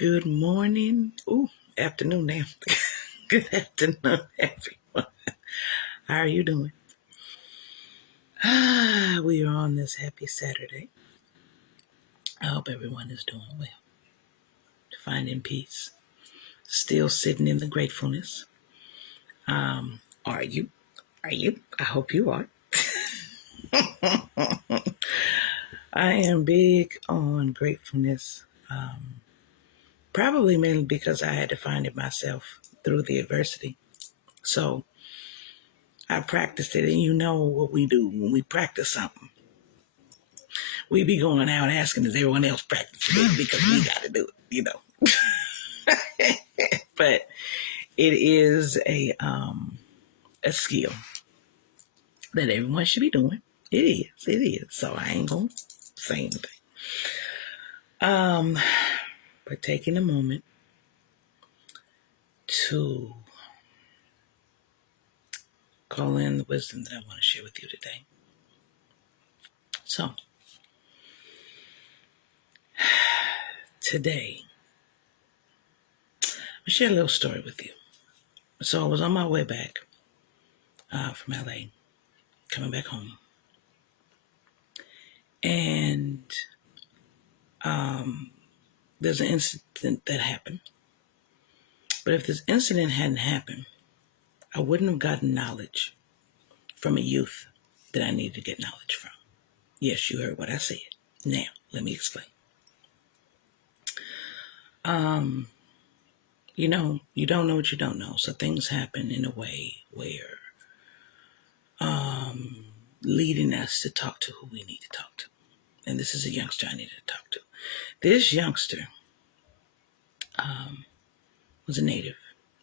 Good morning. Ooh, afternoon now. Good afternoon, everyone. How are you doing? We are on this happy Saturday. I hope everyone is doing well. Finding peace. Still sitting in the gratefulness. Are you? Are you? I hope you are. I am big on gratefulness. Probably mainly because I had to find it myself through the adversity. So I practiced it, and you know what we do when we practice something. We be going out asking, does everyone else practice it? Because we got to do it, But it is a skill that everyone should be doing. It is. So I ain't gonna say anything. But taking a moment to call in the wisdom that I want to share with you today. So today, I'll share a little story with you. So I was on my way back from LA, coming back home. And there's an incident that happened. But if this incident hadn't happened, I wouldn't have gotten knowledge from a youth that I needed to get knowledge from. Yes, you heard what I said. Now, let me explain. You don't know what you don't know. So things happen in a way where leading us to talk to who we need to talk to. And this is a youngster I needed to talk to. This youngster was a native.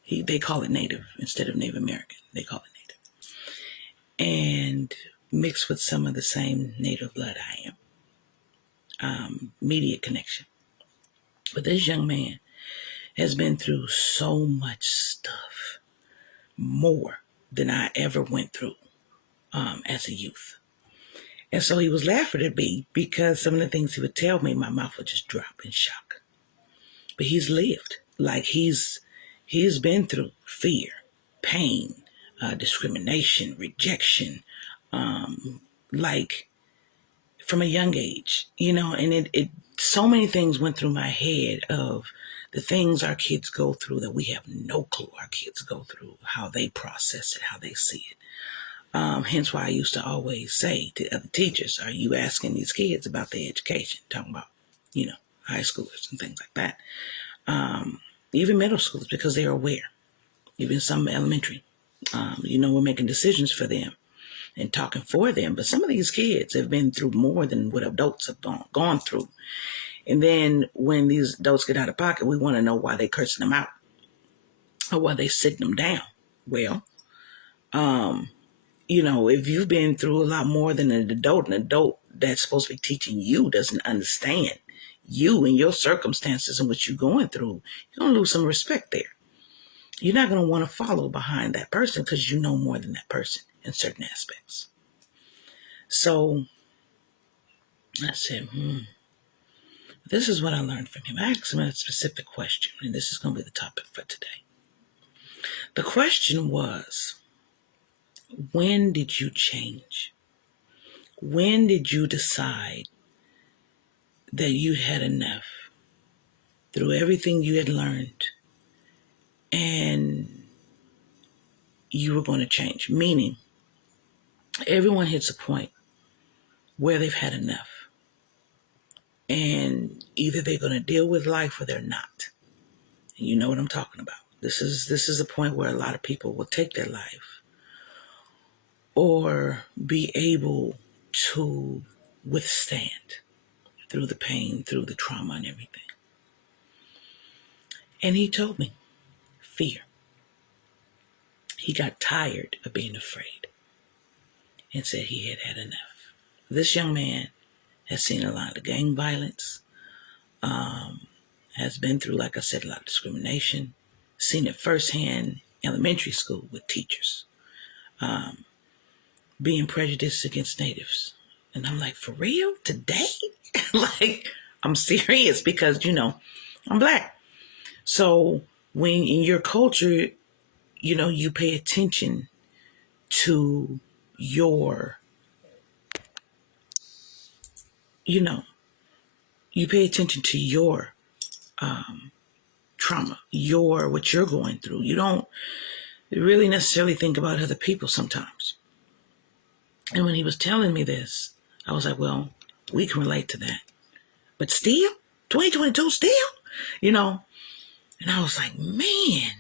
They call it native instead of Native American. They call it native. And mixed with some of the same native blood I am. Immediate connection. But this young man has been through so much stuff, more than I ever went through as a youth. And so he was laughing at me because some of the things he would tell me, my mouth would just drop in shock. But he's lived. Like he's been through fear, pain, discrimination, rejection, like from a young age, and it so many things went through my head of the things our kids go through that we have no clue our kids go through, how they process it, how they see it. Hence why I used to always say to other teachers, are you asking these kids about their education? Talking about, high schoolers and things like that. Even middle schoolers, because they're aware. Even some elementary. We're making decisions for them and talking for them. But some of these kids have been through more than what adults have gone through. And then when these adults get out of pocket, we want to know why they cursing them out or why they sitting them down. Well, if you've been through a lot more than an adult that's supposed to be teaching you doesn't understand you and your circumstances and what you're going through, you're going to lose some respect there. You're not going to want to follow behind that person because you know more than that person in certain aspects. So I said, this is what I learned from him. I asked him a specific question, and this is going to be the topic for today. The question was, when did you change? When did you decide that you had enough through everything you had learned and you were going to change? Meaning, everyone hits a point where they've had enough. And either they're going to deal with life or they're not. And you know what I'm talking about. This is a point where a lot of people will take their life or be able to withstand through the pain, through the trauma and everything. And he told me, fear. He got tired of being afraid and said he had had enough. This young man has seen a lot of gang violence, has been through, like I said, a lot of discrimination, seen it firsthand, elementary school with teachers, being prejudiced against natives. And I'm like, for real? Today? Like, I'm serious because, I'm black. So when in your culture, you pay attention to your, you know, you pay attention to your trauma, what you're going through. You don't really necessarily think about other people sometimes. And when he was telling me this, I was like, well, we can relate to that. But still, 2022 still, you know? And I was like, man.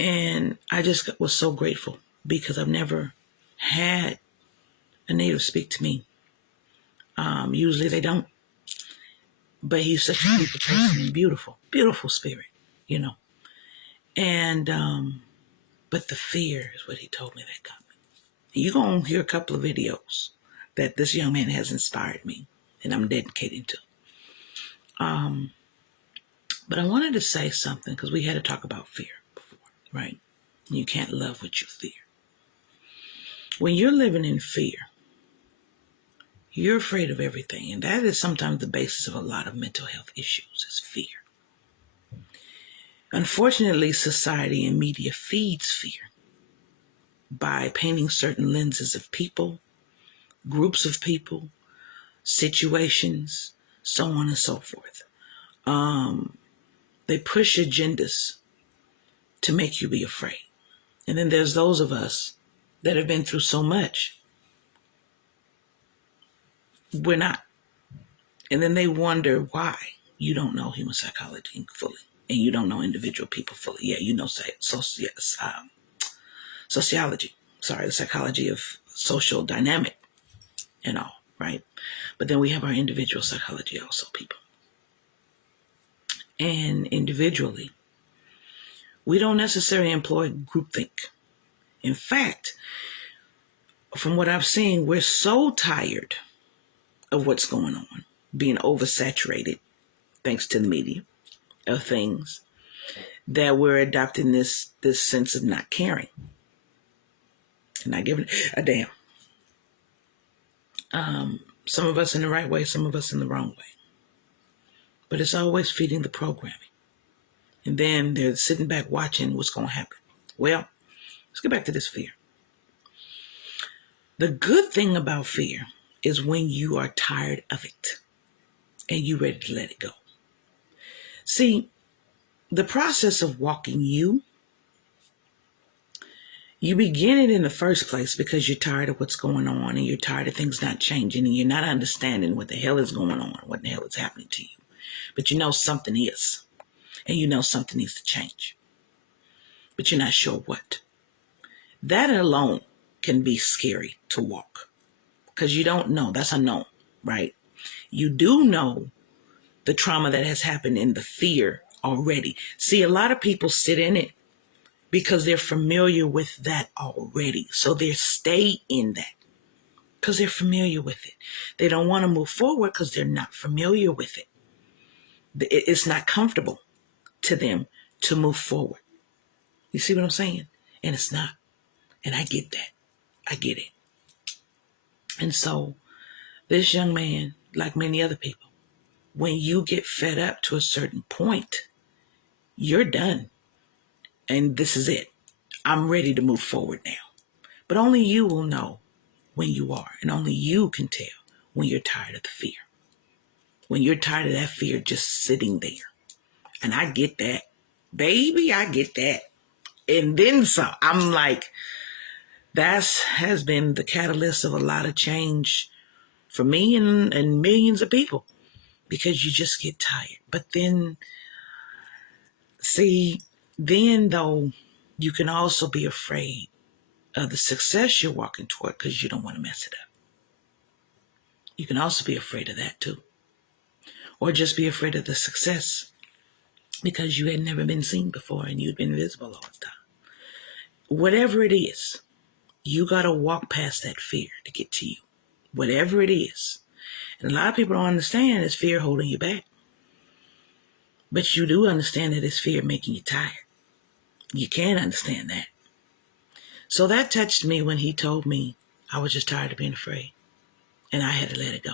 And I just was so grateful because I've never had a native speak to me. Usually they don't. But he's such a beautiful person and beautiful spirit, you know. And, but the fear is what he told me that got me. And you're going to hear a couple of videos that this young man has inspired me and I'm dedicated to. But I wanted to say something because we had to talk about fear before, right? You can't love what you fear. When you're living in fear, you're afraid of everything. And that is sometimes the basis of a lot of mental health issues is fear. Unfortunately, society and media feeds fear by painting certain lenses of people, groups of people, situations, so on and so forth. They push agendas to make you be afraid. And then there's those of us that have been through so much, we're not. And then they wonder why you don't know human psychology fully and you don't know individual people fully. Yeah, you know sociology. Sorry, the psychology of social dynamic and all, right? But then we have our individual psychology also, people. And individually, we don't necessarily employ groupthink. In fact, from what I've seen, we're so tired of what's going on, being oversaturated, thanks to the media, of things, that we're adopting this sense of not caring and not giving a damn. Some of us in the right way, some of us in the wrong way. But it's always feeding the programming. And then they're sitting back watching what's going to happen. Well, let's get back to this fear. The good thing about fear is when you are tired of it and you're ready to let it go. See, the process of walking you begin it in the first place because you're tired of what's going on and you're tired of things not changing and you're not understanding what the hell is going on, what the hell is happening to you. But you know something is, and you know something needs to change. But you're not sure what. That alone can be scary to walk because you don't know. That's unknown, right? You do know the trauma that has happened and the fear already. See, a lot of people sit in it because they're familiar with that already. So they stay in that because they're familiar with it. They don't want to move forward because they're not familiar with it. It's not comfortable to them to move forward. You see what I'm saying? And it's not. And I get that. I get it. And so this young man, like many other people, when you get fed up to a certain point, you're done. And this is it. I'm ready to move forward now. But only you will know when you are. And only you can tell when you're tired of the fear. When you're tired of that fear just sitting there. And I get that. Baby, I get that. And then some. I'm like, that has been the catalyst of a lot of change for me and millions of people. Because you just get tired. But then, see, then though, you can also be afraid of the success you're walking toward because you don't want to mess it up. You can also be afraid of that too. Or just be afraid of the success because you had never been seen before and you'd been visible all the time. Whatever it is, you got to walk past that fear to get to you. Whatever it is. And a lot of people don't understand it's fear holding you back. But you do understand that it's fear making you tired. You can understand that. So that touched me when he told me I was just tired of being afraid. And I had to let it go.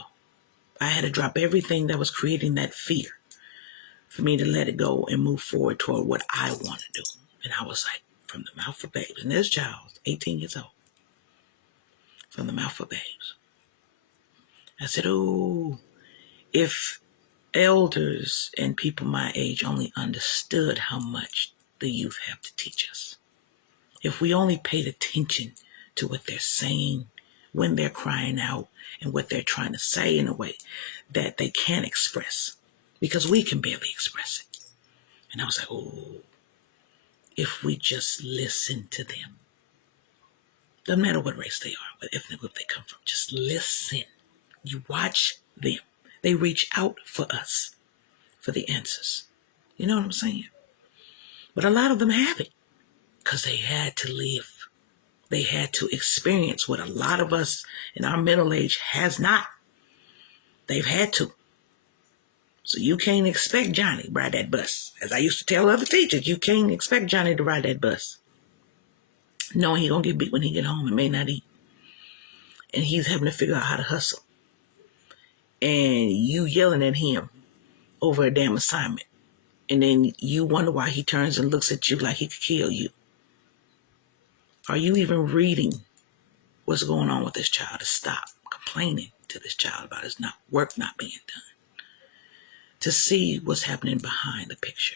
I had to drop everything that was creating that fear for me to let it go and move forward toward what I want to do. And I was like, from the mouth of babes. And this child, 18 years old, from the mouth of babes. I said, oh, if elders and people my age only understood how much the youth have to teach us. If we only paid attention to what they're saying when they're crying out and what they're trying to say in a way that they can't express, because we can barely express it. And I was like, oh, if we just listen to them. Doesn't matter what race they are, what ethnic group they come from, just listen. You watch them. They reach out for us, for the answers. You know what I'm saying? But a lot of them haven't, because they had to live. They had to experience what a lot of us in our middle age has not. They've had to. So you can't expect Johnny to ride that bus. As I used to tell other teachers, you can't expect Johnny to ride that bus, knowing he's going to get beat when he get home and may not eat. And he's having to figure out how to hustle. And you yelling at him over a damn assignment. And then you wonder why he turns and looks at you like he could kill you. Are you even reading what's going on with this child to stop complaining to this child about his work not being done? To see what's happening behind the picture.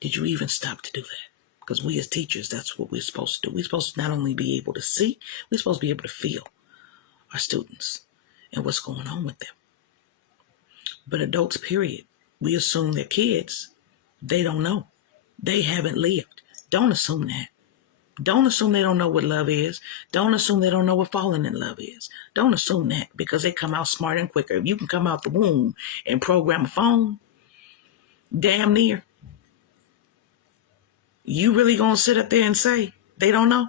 Did you even stop to do that? Because we as teachers, that's what we're supposed to do. We're supposed to not only be able to see, we're supposed to be able to feel our students and what's going on with them. But adults, period, we assume they're kids. They don't know. They haven't lived. Don't assume that. Don't assume they don't know what love is. Don't assume they don't know what falling in love is. Don't assume that, because they come out smarter and quicker. If you can come out the womb and program a phone, damn near, you really gonna sit up there and say they don't know?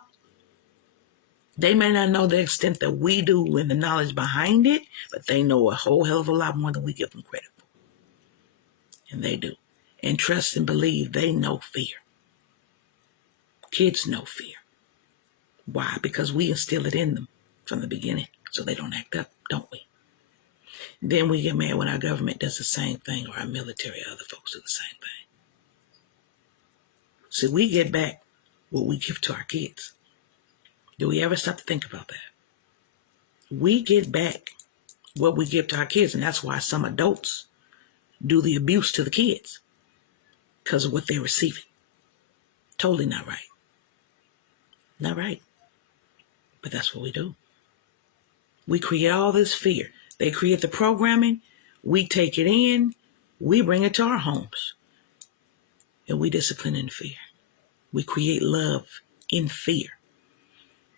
They may not know the extent that we do and the knowledge behind it, but they know a whole hell of a lot more than we give them credit for. And they do. And trust and believe they know fear. Kids know fear. Why? Because we instill it in them from the beginning so they don't act up, don't we? Then we get mad when our government does the same thing, or our military, or other folks do the same thing. See, we get back what we give to our kids. Do we ever stop to think about that? We get back what we give to our kids, and that's why some adults do the abuse to the kids, because of what they're receiving. Totally not right. Not right. But that's what we do. We create all this fear. They create the programming. We take it in. We bring it to our homes. And we discipline in fear. We create love in fear.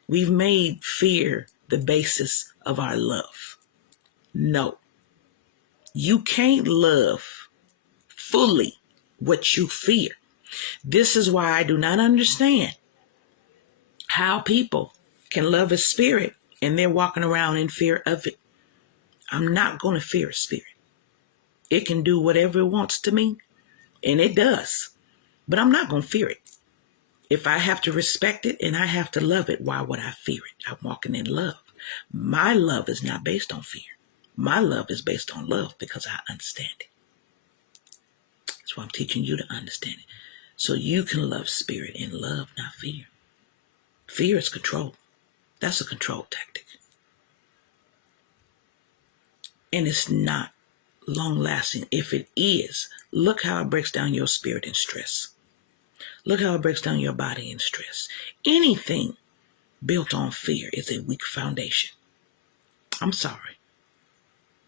We've made fear the basis of our love. No. You can't love fully what you fear. This is why I do not understand how people can love a spirit and they're walking around in fear of it. I'm not going to fear a spirit. It can do whatever it wants to me, and it does. But I'm not going to fear it. If I have to respect it and I have to love it, why would I fear it? I'm walking in love. My love is not based on fear. My love is based on love because I understand it. That's why I'm teaching you to understand it. So you can love spirit in love, not fear. Fear is control. That's a control tactic. And it's not long lasting. If it is, look how it breaks down your spirit in stress. Look how it breaks down your body in stress. Anything built on fear is a weak foundation. I'm sorry.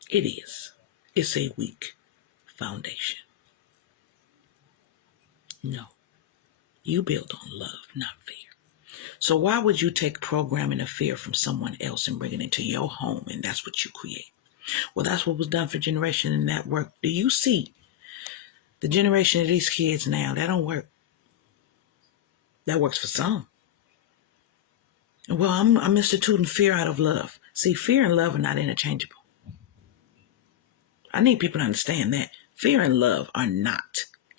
It is. It's a weak foundation. No. You build on love, not fear. So why would you take programming of fear from someone else and bring it into your home, and that's what you create? Well, that's what was done for generation, and that worked. Do you see the generation of these kids now? That don't work. That works for some. Well, I'm instituting fear out of love. See, fear and love are not interchangeable. I need people to understand that. Fear and love are not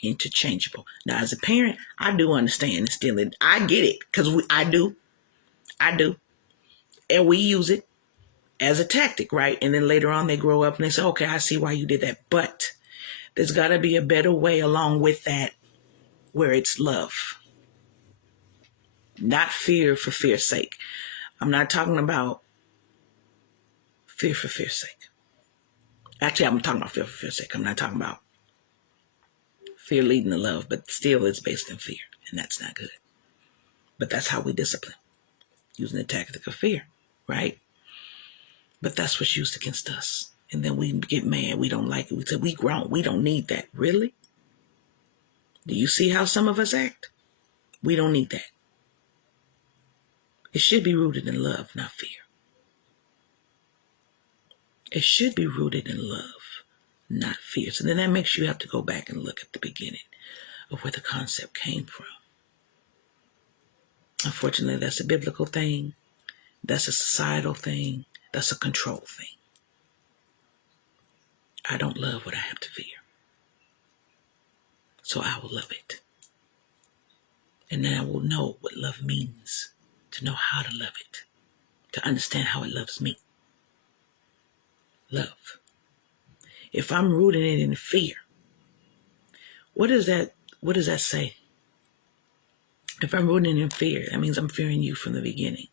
interchangeable. Now, as a parent, I do understand and still, I get it, because I do. And we use it. as a tactic, right? And then later on they grow up and they say, okay, I see why you did that. But there's got to be a better way along with that where it's love, not fear for fear's sake. I'm not talking about fear for fear's sake. Actually, I'm talking about fear for fear's sake. I'm not talking about fear leading to love, but still it's based in fear, and that's not good. But that's how we discipline, using the tactic of fear, right? But that's what's used against us. And then we get mad. We don't like it. We say, we grown. We don't need that. Really? Do you see how some of us act? We don't need that. It should be rooted in love, not fear. It should be rooted in love, not fear. So then that makes you have to go back and look at the beginning of where the concept came from. Unfortunately, that's a biblical thing. That's a societal thing. That's a control thing. I don't love what I have to fear. So I will love it. And then I will know what love means, to know how to love it, to understand how it loves me. Love. If I'm rooting it in fear, what does that say? If I'm rooting it in fear, that means I'm fearing you from the beginning.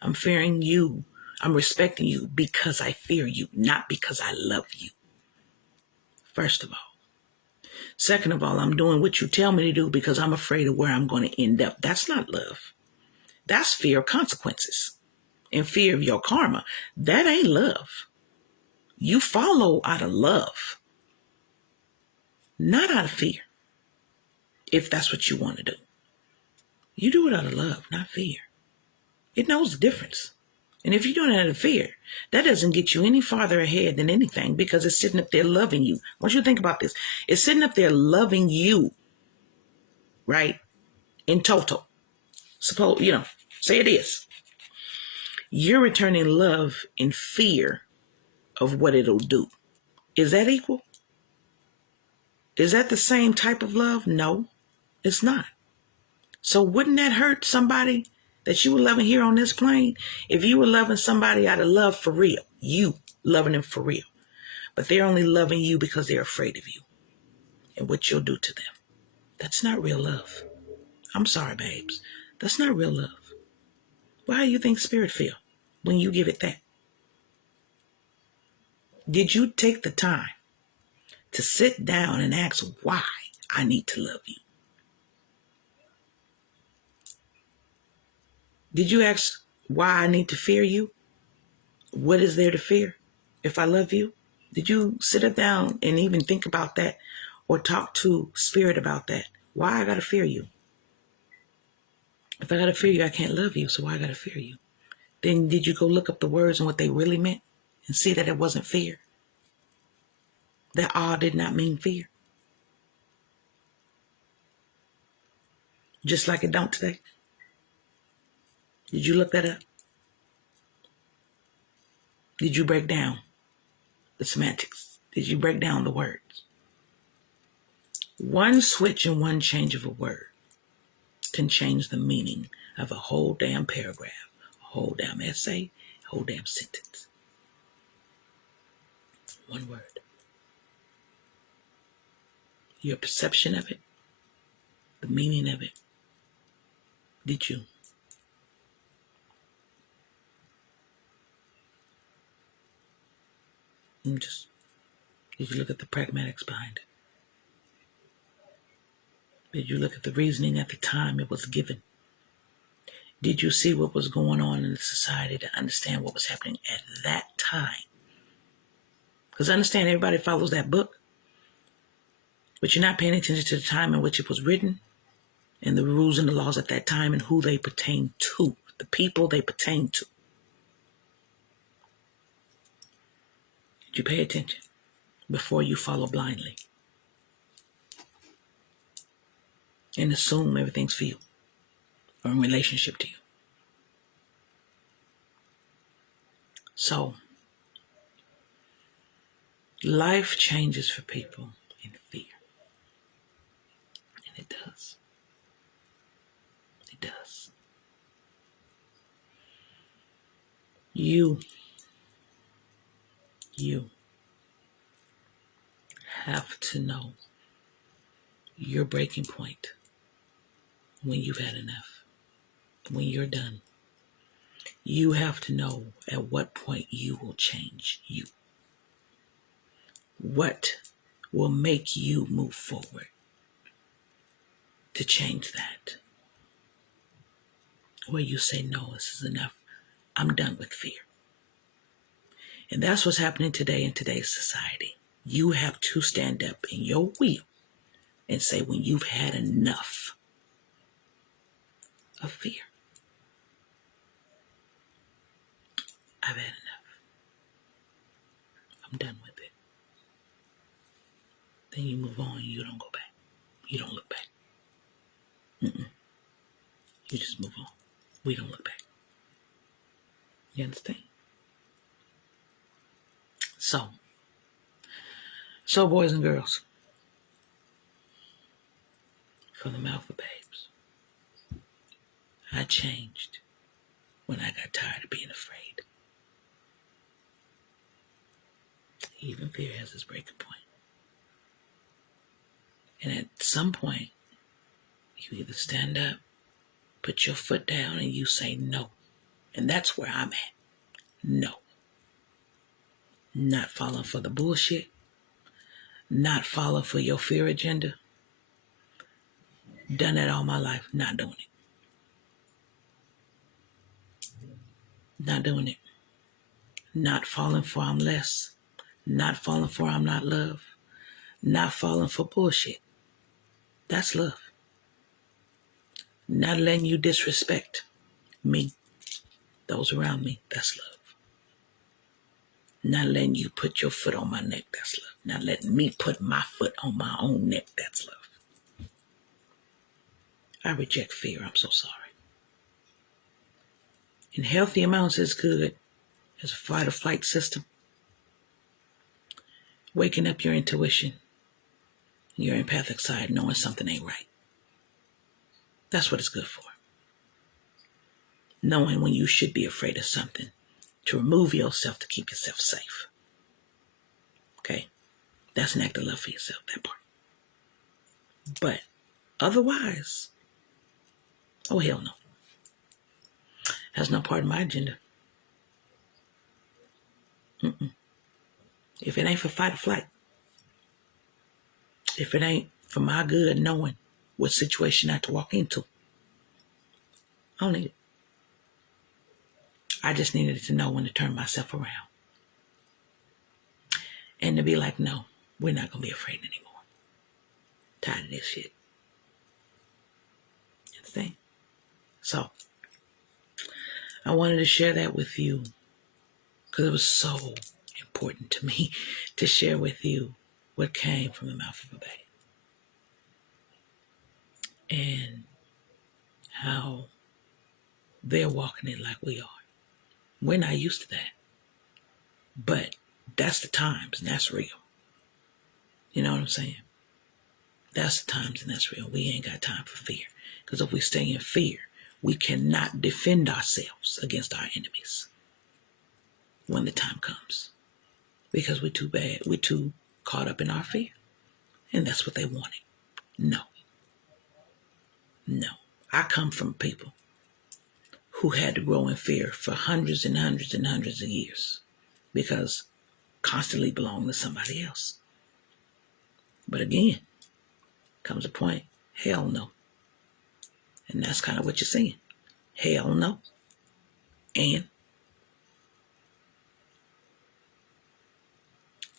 I'm fearing you. I'm respecting you because I fear you, not because I love you. First of all. Second of all, I'm doing what you tell me to do because I'm afraid of where I'm going to end up. That's not love. That's fear of consequences and fear of your karma. That ain't love. You follow out of love, not out of fear, if that's what you want to do. You do it out of love, not fear. It knows the difference. And if you're doing it out of fear, that doesn't get you any farther ahead than anything because it's sitting up there loving you. I want you to think about this. It's sitting up there loving you, right? In total. Suppose, say it is. You're returning love in fear of what it'll do. Is that equal? Is that the same type of love? No, it's not. So wouldn't that hurt somebody that you were loving here on this plane? If you were loving somebody out of love for real, you loving them for real, but they're only loving you because they're afraid of you and what you'll do to them. That's not real love. I'm sorry, babes. That's not real love. Well, how do you think spirit feel when you give it that? Did you take the time to sit down and ask why I need to love you? Did you ask why I need to fear you? What is there to fear if I love you? Did you sit down and even think about that or talk to spirit about that? Why I gotta fear you? If I gotta fear you, I can't love you, so why I gotta fear you? Then did you go look up the words and what they really meant and see that it wasn't fear? That awe did not mean fear. Just like it don't today. Did you look that up? Did you break down the semantics? Did you break down the words? One switch and one change of a word can change the meaning of a whole damn paragraph, a whole damn essay, a whole damn sentence. One word. Your perception of it, the meaning of it. Did you? Did you look at the pragmatics behind it? Did you look at the reasoning at the time it was given? Did you see what was going on in the society to understand what was happening at that time? Because understand, everybody follows that book, but you're not paying attention to the time in which it was written and the rules and the laws at that time and who they pertain to, the people they pertain to. Did you pay attention before you follow blindly and assume everything's for you or in relationship to you? So, life changes for people in fear. And it does. It does. You You have to know your breaking point when you've had enough, when you're done. You have to know at what point you will change you. What will make you move forward to change that? Where you say, no, this is enough. I'm done with fear. And that's what's happening today in today's society. You have to stand up in your will and say when you've had enough of fear. I've had enough. I'm done with it. Then you move on. You don't go back. You don't look back. You just move on. We don't look back. You understand? So boys and girls, from the mouth of babes, I changed when I got tired of being afraid. Even fear has its breaking point. And at some point, you either stand up, put your foot down, and you say no. And that's where I'm at. No. Not falling for the bullshit. Not falling for your fear agenda. Done that all my life. Not doing it. Not doing it. Not falling for I'm less. Not falling for I'm not love. Not falling for bullshit. That's love. Not letting you disrespect me, those around me. That's love. Not letting you put your foot on my neck. That's love. Not letting me put my foot on my own neck. That's love. I reject fear. I'm so sorry. In healthy amounts is good as a fight or flight system. Waking up your intuition, your empathic side, knowing something ain't right. That's what it's good for. Knowing when you should be afraid of something, to remove yourself to keep yourself safe. Okay? That's an act of love for yourself, that part. But otherwise, oh hell no. That's not part of my agenda. If it ain't for fight or flight, if it ain't for my good knowing what situation I have to walk into, I don't need it. I just needed to know when to turn myself around. And to be like, no, we're not going to be afraid anymore. Tired of this shit. You understand? So, I wanted to share that with you because it was so important to me to share with you what came from the mouth of a babe. And how they're walking it like we are. We're not used to that. But that's the times, and that's real. You know what I'm saying? That's the times, and that's real. We ain't got time for fear. Because if we stay in fear, we cannot defend ourselves against our enemies when the time comes. Because we're too bad. We're too caught up in our fear. And that's what they wanted. No. No. I come from people who had to grow in fear for hundreds and hundreds and hundreds of years. Because constantly belong to somebody else. But again, comes a point, hell no. And that's kind of what you're saying. Hell no. And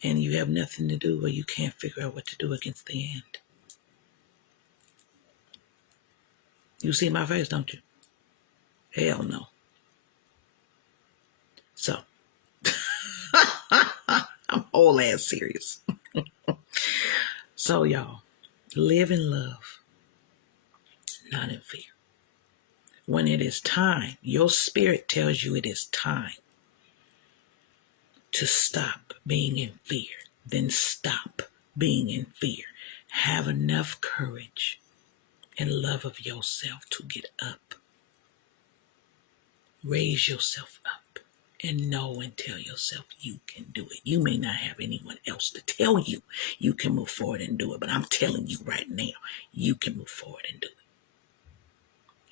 you have nothing to do or you can't figure out what to do against the end. You see my face, don't you? Hell no. So, I'm whole ass serious. So, y'all, live in love, not in fear. When it is time, your spirit tells you it is time to stop being in fear. Then stop being in fear. Have enough courage and love of yourself to get up. Raise yourself up. And know and tell yourself you can do it. You may not have anyone else to tell you you can move forward and do it, but I'm telling you right now, you can move forward and do it.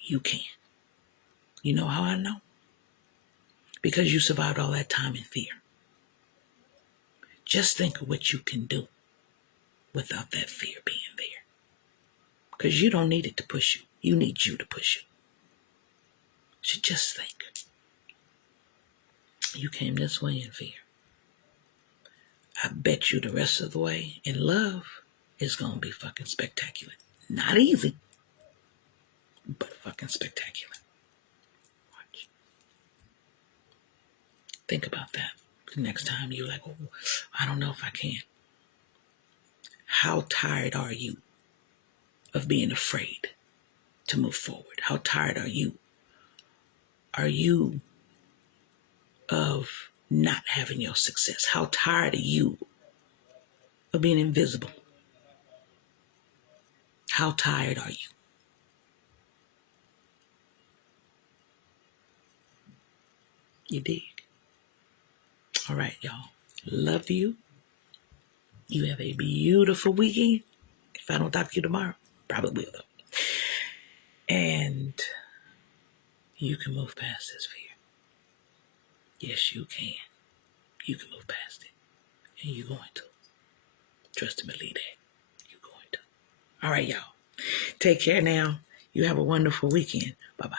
You can. You know how I know? Because you survived all that time in fear. Just think of what you can do without that fear being there. Because you don't need it to push you. You need you to push you. So just think. You came this way in fear. I bet you the rest of the way in love is going to be fucking spectacular. Not easy, but fucking spectacular. Watch. Think about that. The next time you're like, oh, I don't know if I can. How tired are you of being afraid to move forward? How tired are you? Are you of not having your success? How tired are you of being invisible? How tired are you? You dig? All right, y'all. Love you. You have a beautiful weekend. If I don't talk to you tomorrow, probably will though. And you can move past this fear. Yes, you can. You can move past it. And you're going to. Trust and believe that. You're going to. All right, y'all. Take care now. You have a wonderful weekend. Bye-bye.